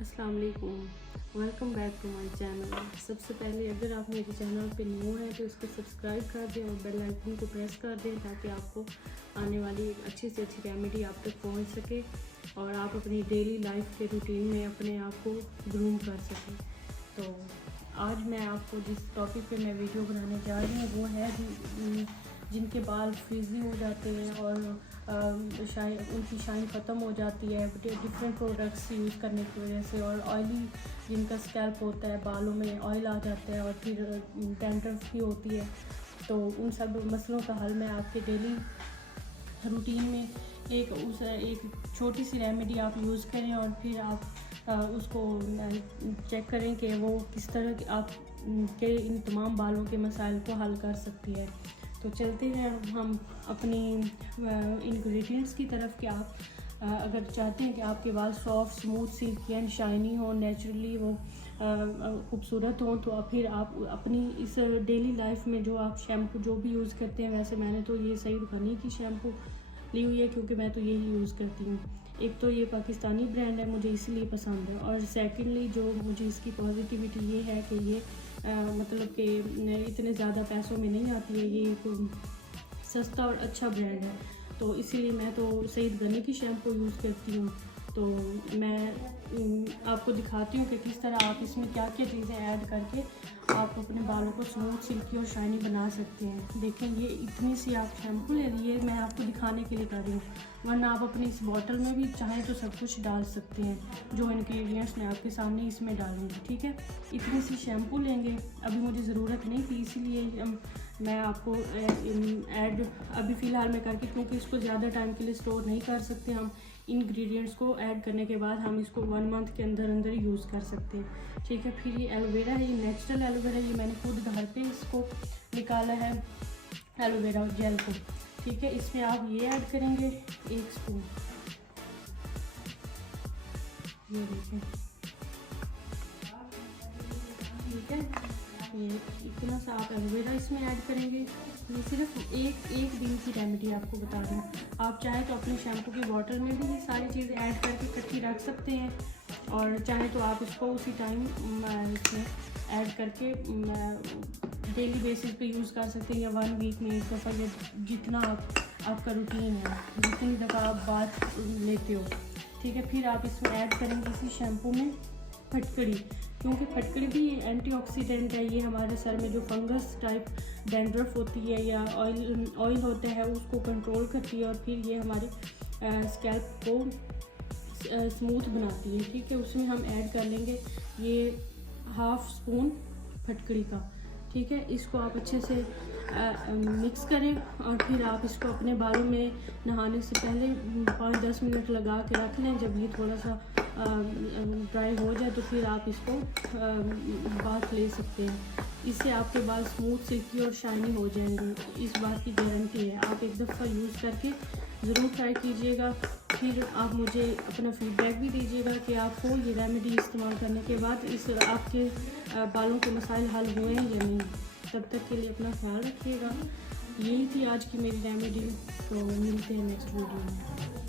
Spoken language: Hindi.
अस्सलाम वालेकुम, welcome back to my channel. सबसे पहले अगर आप मेरे चैनल पे न्यू हैं तो इसको सब्सक्राइब कर दें और बेल आइकन को प्रेस कर दें ताकि आपको आने वाली एक अच्छी से अच्छी रेमेडी आप तक पहुंच सके और आप अपनी डेली लाइफ के रूटीन में अपने आप को ग्रूम कर सकें। तो आज मैं आपको जिस टॉपिक पे मैं वीडियो बनाने जा रही हूँ वो है जिनके बाल फ्रीजी हो जाते हैं और उनकी शाइन ख़त्म हो जाती है डिफरेंट प्रोडक्ट्स यूज़ करने की वजह से, और ऑयली जिनका स्कैल्प होता है, बालों में ऑयल आ जाता है और फिर डैंड्रफ भी होती है। तो उन सब मसलों का हल मैं आपके डेली रूटीन में एक छोटी सी रेमेडी आप यूज़ करें और फिर आप उसको चेक करें कि वो किस तरह आप के इन तमाम बालों के मसाइल को हल कर सकती है। तो चलते हैं हम अपनी इंग्रेडिएंट्स की तरफ कि आप अगर चाहते हैं कि आपके बाल soft, smooth, silkie and shiny हो, नेचुरली वो खूबसूरत हो, तो फिर आप अपनी इस डेली लाइफ में जो आप शैम्पू जो भी यूज़ करते हैं, वैसे मैंने तो ये सईद गनी की शैम्पू ली हुई है क्योंकि मैं तो यही यूज़ करती हूँ। एक तो ये पाकिस्तानी ब्रांड है, मुझे इसलिए पसंद है, और सेकंडली जो मुझे इसकी पॉजिटिविटी ये है कि ये मतलब कि इतने ज़्यादा पैसों में नहीं आती है, ये एक सस्ता और अच्छा ब्रांड है, तो इसीलिए मैं तो सईद गनी की शैम्पू यूज़ करती हूँ। तो मैं आपको दिखाती हूँ कि किस तरह आप इसमें क्या क्या चीज़ें ऐड करके आप अपने बालों को स्मूथ, सिल्की और शाइनी बना सकते हैं। देखें, ये इतनी सी आप शैम्पू ले लीजिए, मैं आपको दिखाने के लिए कर रही हूँ, वरना आप अपनी इस बॉटल में भी चाहें तो सब कुछ डाल सकते हैं जो इंग्रेडिएंट्स मैं आपके सामने इसमें डालूँगी। ठीक है, इतनी सी शैम्पू लेंगे, अभी मुझे ज़रूरत नहीं थी इसीलिए मैं आपको ऐड अभी फ़िलहाल मैं करके, क्योंकि इसको ज़्यादा टाइम के लिए स्टोर नहीं कर सकते हम। इंग्रेडिएंट्स को ऐड करने के बाद हम इसको 1 मंथ के अंदर अंदर यूज़ कर सकते हैं। ठीक है, फिर ये एलोवेरा है, ये नेचुरल एलोवेरा है, ये मैंने खुद घर पे इसको निकाला है एलोवेरा जेल को। ठीक है, इसमें आप ये ऐड करेंगे 1 स्पून, ये देखें, ठीक है, ये इतना सा आप एलोवेरा इसमें ऐड करेंगे। ये सिर्फ एक दिन की रेमेडी आपको बता दूँ, आप चाहे तो अपने शैम्पू की बॉटल में भी ये सारी चीज़ें ऐड करके इकट्ठी रख सकते हैं, और चाहे तो आप इसको उसी टाइम इसमें ऐड करके डेली बेसिस पे यूज़ कर सकते हैं, या 1 वीक में एक दफ़ा, या जितना आपका रूटीन है, जितनी दफ़ा आप बात लेते हो। ठीक है, फिर आप इसमें ऐड करेंगे इसी शैम्पू में फटकड़ी, क्योंकि फटकड़ी भी एंटीऑक्सीडेंट है, ये हमारे सर में जो फंगस टाइप डैंड्रफ होती है या ऑयल होता है उसको कंट्रोल करती है, और फिर ये हमारे स्कैल्प को स्मूथ बनाती है। ठीक है, उसमें हम ऐड कर लेंगे ये 1/2 स्पून फटकड़ी का। ठीक है, इसको आप अच्छे से मिक्स करें और फिर आप इसको अपने बालों में नहाने से पहले 5-10 मिनट लगा के रख लें। जब ये थोड़ा सा ड्राई हो जाए तो फिर आप इसको बाथ ले सकते हैं। इससे आपके बाल स्मूथ, सिल्की और शाइनी हो जाएंगे, इस बात की गारंटी है। आप एक दफ़ा यूज़ करके ज़रूर ट्राई कीजिएगा, फिर आप मुझे अपना फीडबैक भी दीजिएगा कि आपको ये रेमेडी इस्तेमाल करने के बाद इस आपके बालों के मसाइल हल हुए हैं या नहीं। तब तक के लिए अपना ख्याल रखिएगा। यही थी आज की मेरी रेमेडी, तो मिलते हैं नेक्स्ट वीडियो में।